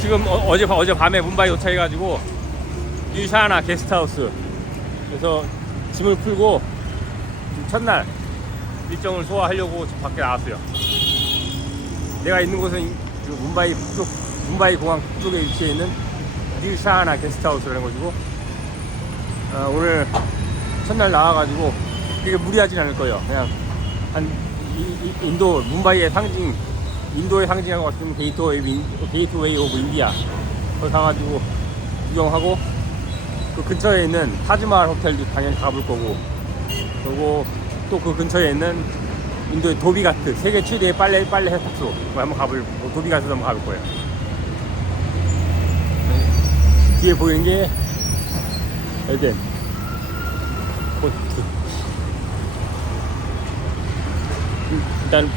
지금 어젯밤에 문바이 도착해가지고 뉴샤나 게스트하우스 그래서 짐을 풀고 첫날 일정을 소화하려고 밖에 나왔어요. 내가 있는 곳은 문바이 공항 북쪽에 위치해 있는 뉴샤나 게스트하우스라는 곳이고, 오늘 첫날 나와가지고 그게 무리하진 않을 거예요. 그냥 한 문바이의 상징, 인도의 상징하고 같은 게이트웨이 오브 인디아 거기 가가지고 구경하고, 그 근처에 있는 타즈마할 호텔도 당연히 가볼 거고, 그리고 또 그 근처에 있는 인도의 도비가트, 세계 최대의 빨래 세탁소 한번 도비가트도 한번 가볼 거예요. 뒤에 보이는 게 에덴 포트. 일단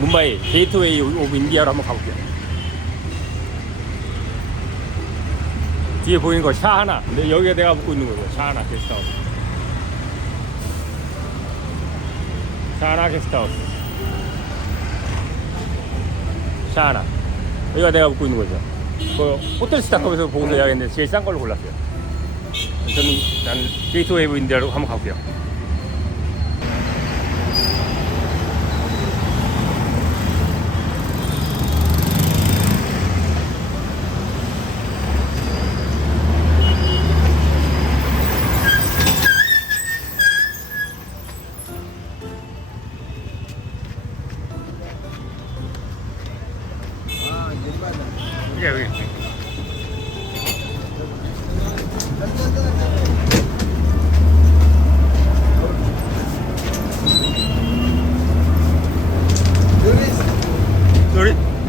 문바이 게이트웨이 오브 인디아로 한번 가볼게요. 뒤에 보이는 거 샤하나. 근데 여기가 내가 묵고 있는 거죠. 샤하나 게스트하우스. 샤하나 게스트하우스. 샤하나. 여기가 내가 묵고 있는 거죠. 그 호텔스타컴에서 보고서 예약했는데 제일 싼 걸로 골랐어요. 나는 게이트웨이 오브 인디아로 한번 가볼게요. 여기. Tourist?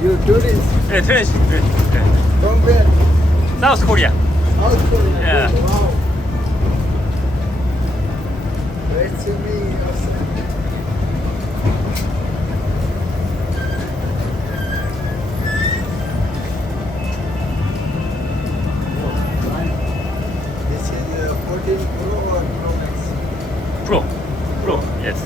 You tourist? Yeah, tourist. Yeah. From where? South Korea. South Korea. Yeah. Wow. Great to meet you. This is 14 Pro or Pro Max? Pro, yes.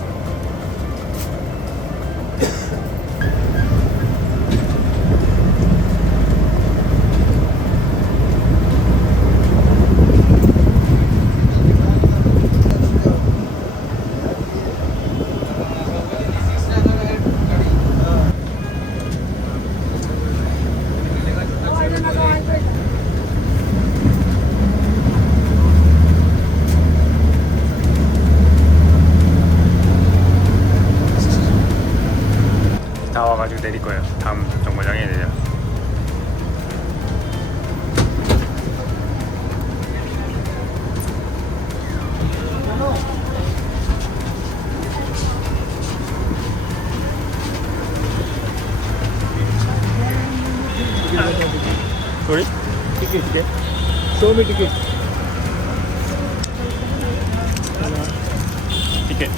다 와가지고 내릴 거예요. 다음 정거장에 내려. Sorry? Ticket, okay? Show me ticket. 티켓.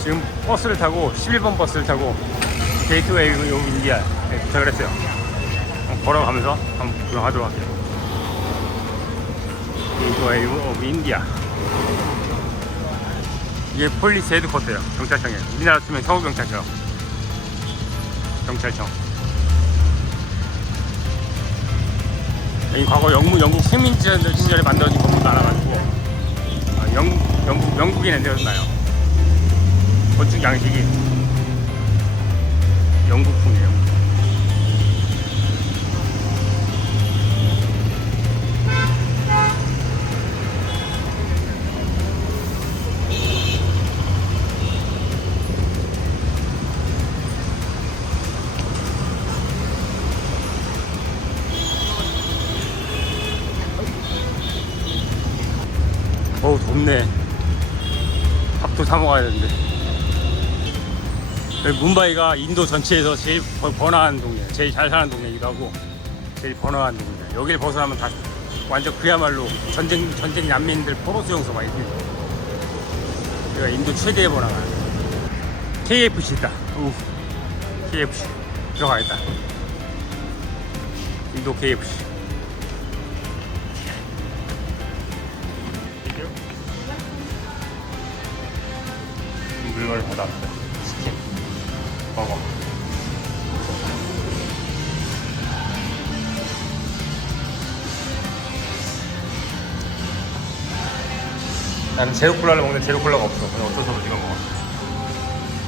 지금 버스를 타고 11번 버스를 타고 게이트웨이 오브 인디아에 도착을 했어요. 걸어가면서 한번 구경하도록 할게요. 게이트웨이 오브 인디아. 이게 폴리스 헤드쿼터예요. 경찰청이에요. 우리나라 치면 서울경찰청. 경찰청. 여기 과거 영국 식민지 시절에 만들어진 건물도 알아가지고 영국인의 데였나요? 건축 양식이 영국풍이에요. 어우 덥네. 밥도 사 먹어야 되는데. 문바이가 인도 전체에서 제일 번화한 동네, 제일 잘 사는 동네이기도 하고 제일 번화한 동네. 여기를 벗어나면 다 완전 그야말로 전쟁 난민들 포로 수용소 막 있습니다. 여기가 인도 최대의 번화가 KFC 있다. KFC 들어가겠다. 인도 KFC. 나는 제로 콜라를 먹는데 제로 콜라가 없어. 그냥 어쩔 수 없이 이거 먹어.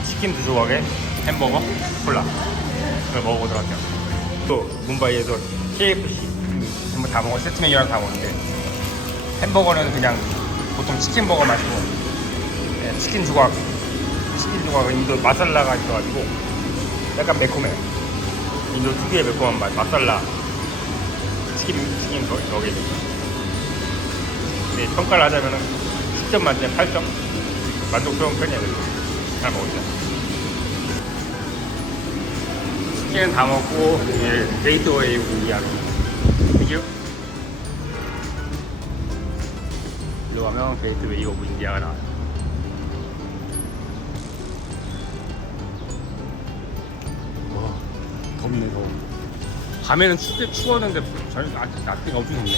치킨 2조각에 햄버거, 콜라. 이걸 먹어보도록 할게요. 또 뭄바이에서 KFC 전부 다 먹어. 세트 메뉴랑 다 먹는데 햄버거는 그냥 보통 치킨 버거 마시고 치킨 조각은 인도 마살라가 있어가지고 약간 매콤해. 인도 특유의 매콤한 맛, 마살라 치킨 너겟. 근데 평가를 하자면은 10점 만점에 8점 만족스러운 편이야. 그래도 잘 먹었죠. 치킨은 다 먹고 이제 게이트웨이 우리하러 땡큐. 일로 가면 게이트웨이 오브 인디아가 나와요. 와, 덥네 더워. 밤에는 추웠는데 저녁 낮에가 엄청 덥네.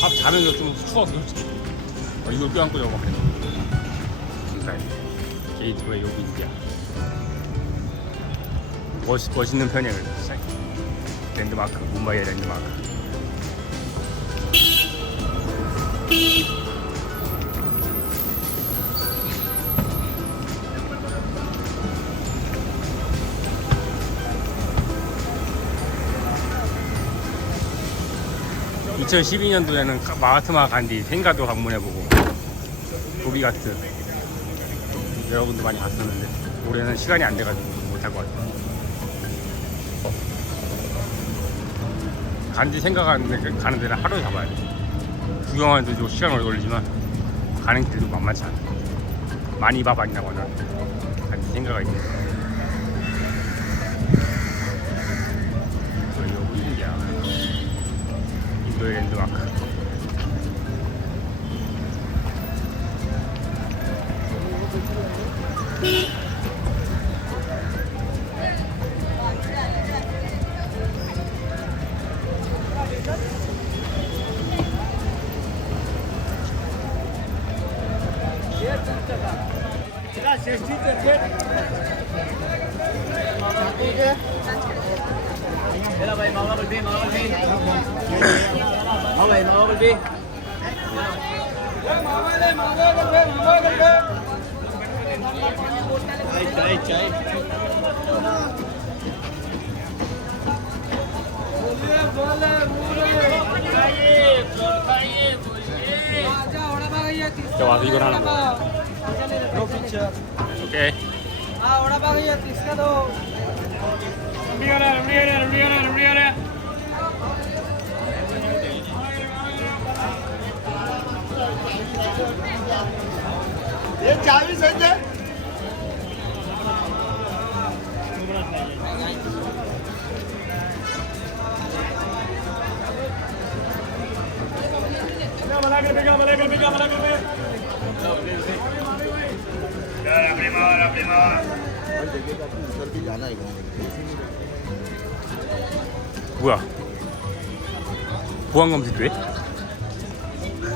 밥 자면서 좀 추웠어 솔직히. 이걸 껴안고 자고 그래. 게이트웨이 오브 인디아. 멋있는 편이야. 그래도 랜드마크, 뭄바이의 랜드마크. (2012년도에는) 마하트마 간디 생가도 방문해보고 도비가트 여러분도 많이 갔었는데 올해는 시간이 안 돼가지고 못할 것 같아요. 간디 생각하는데 가는 데는 하루 잡아야 돼. 구경하는데도 시간 오래 걸리지만 가는 길도 만만치 않아. 많이 밥 아니라고 하나 간디 생각이 있네. 여기 인디아 인도의 랜드마크. 자, 와서 이걸 하는 거야. 오케이. ये चाबी संजय 뭐야? 보안 검색 돼?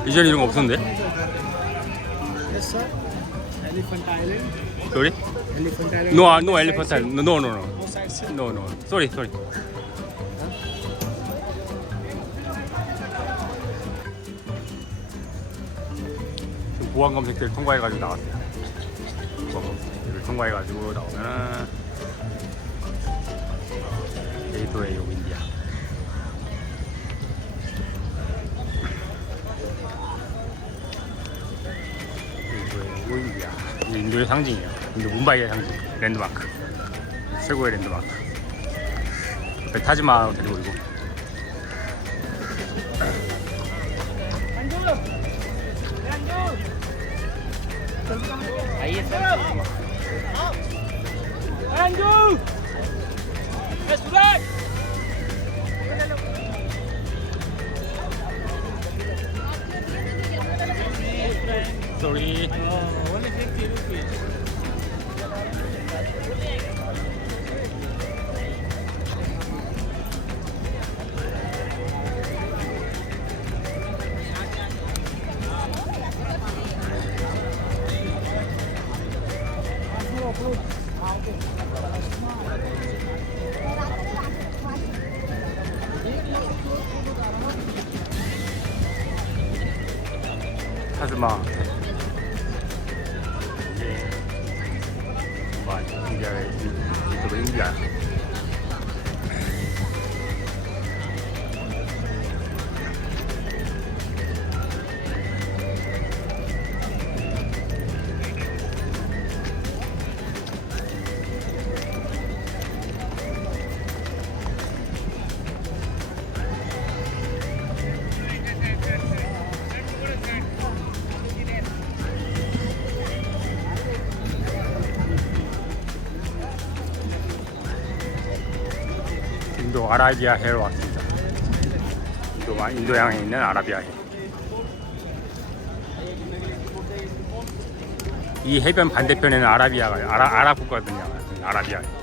이전 이런 거 없었는데? Yes, sir. Elephant Island. Sorry? Elephant Island. No elephant island. No. No sightseeing. No. Sorry. 지금 보안 검색대를 통과해가지고 나왔어요. 보안 검색대를 통과해가지고 나오면은 게이트웨이 오브 인디아. 게이트웨이 오브 인디아. 이게 인도의 상징이에요. 인도 뭄바이의 상징. 랜드마크. 최고의 랜드마크. 옆에 타지마하고 데리고 오고. Sorry. Only 50 rupees. 타즈마. 이게 뭐 인디아의 인도 인디아. 인도 아라비아 해로 왔습니다. 인도양에 있는 아라비아 해. 이 해변 반대편에는 아라비아가 아랍 국가거든요. 아라비아 해.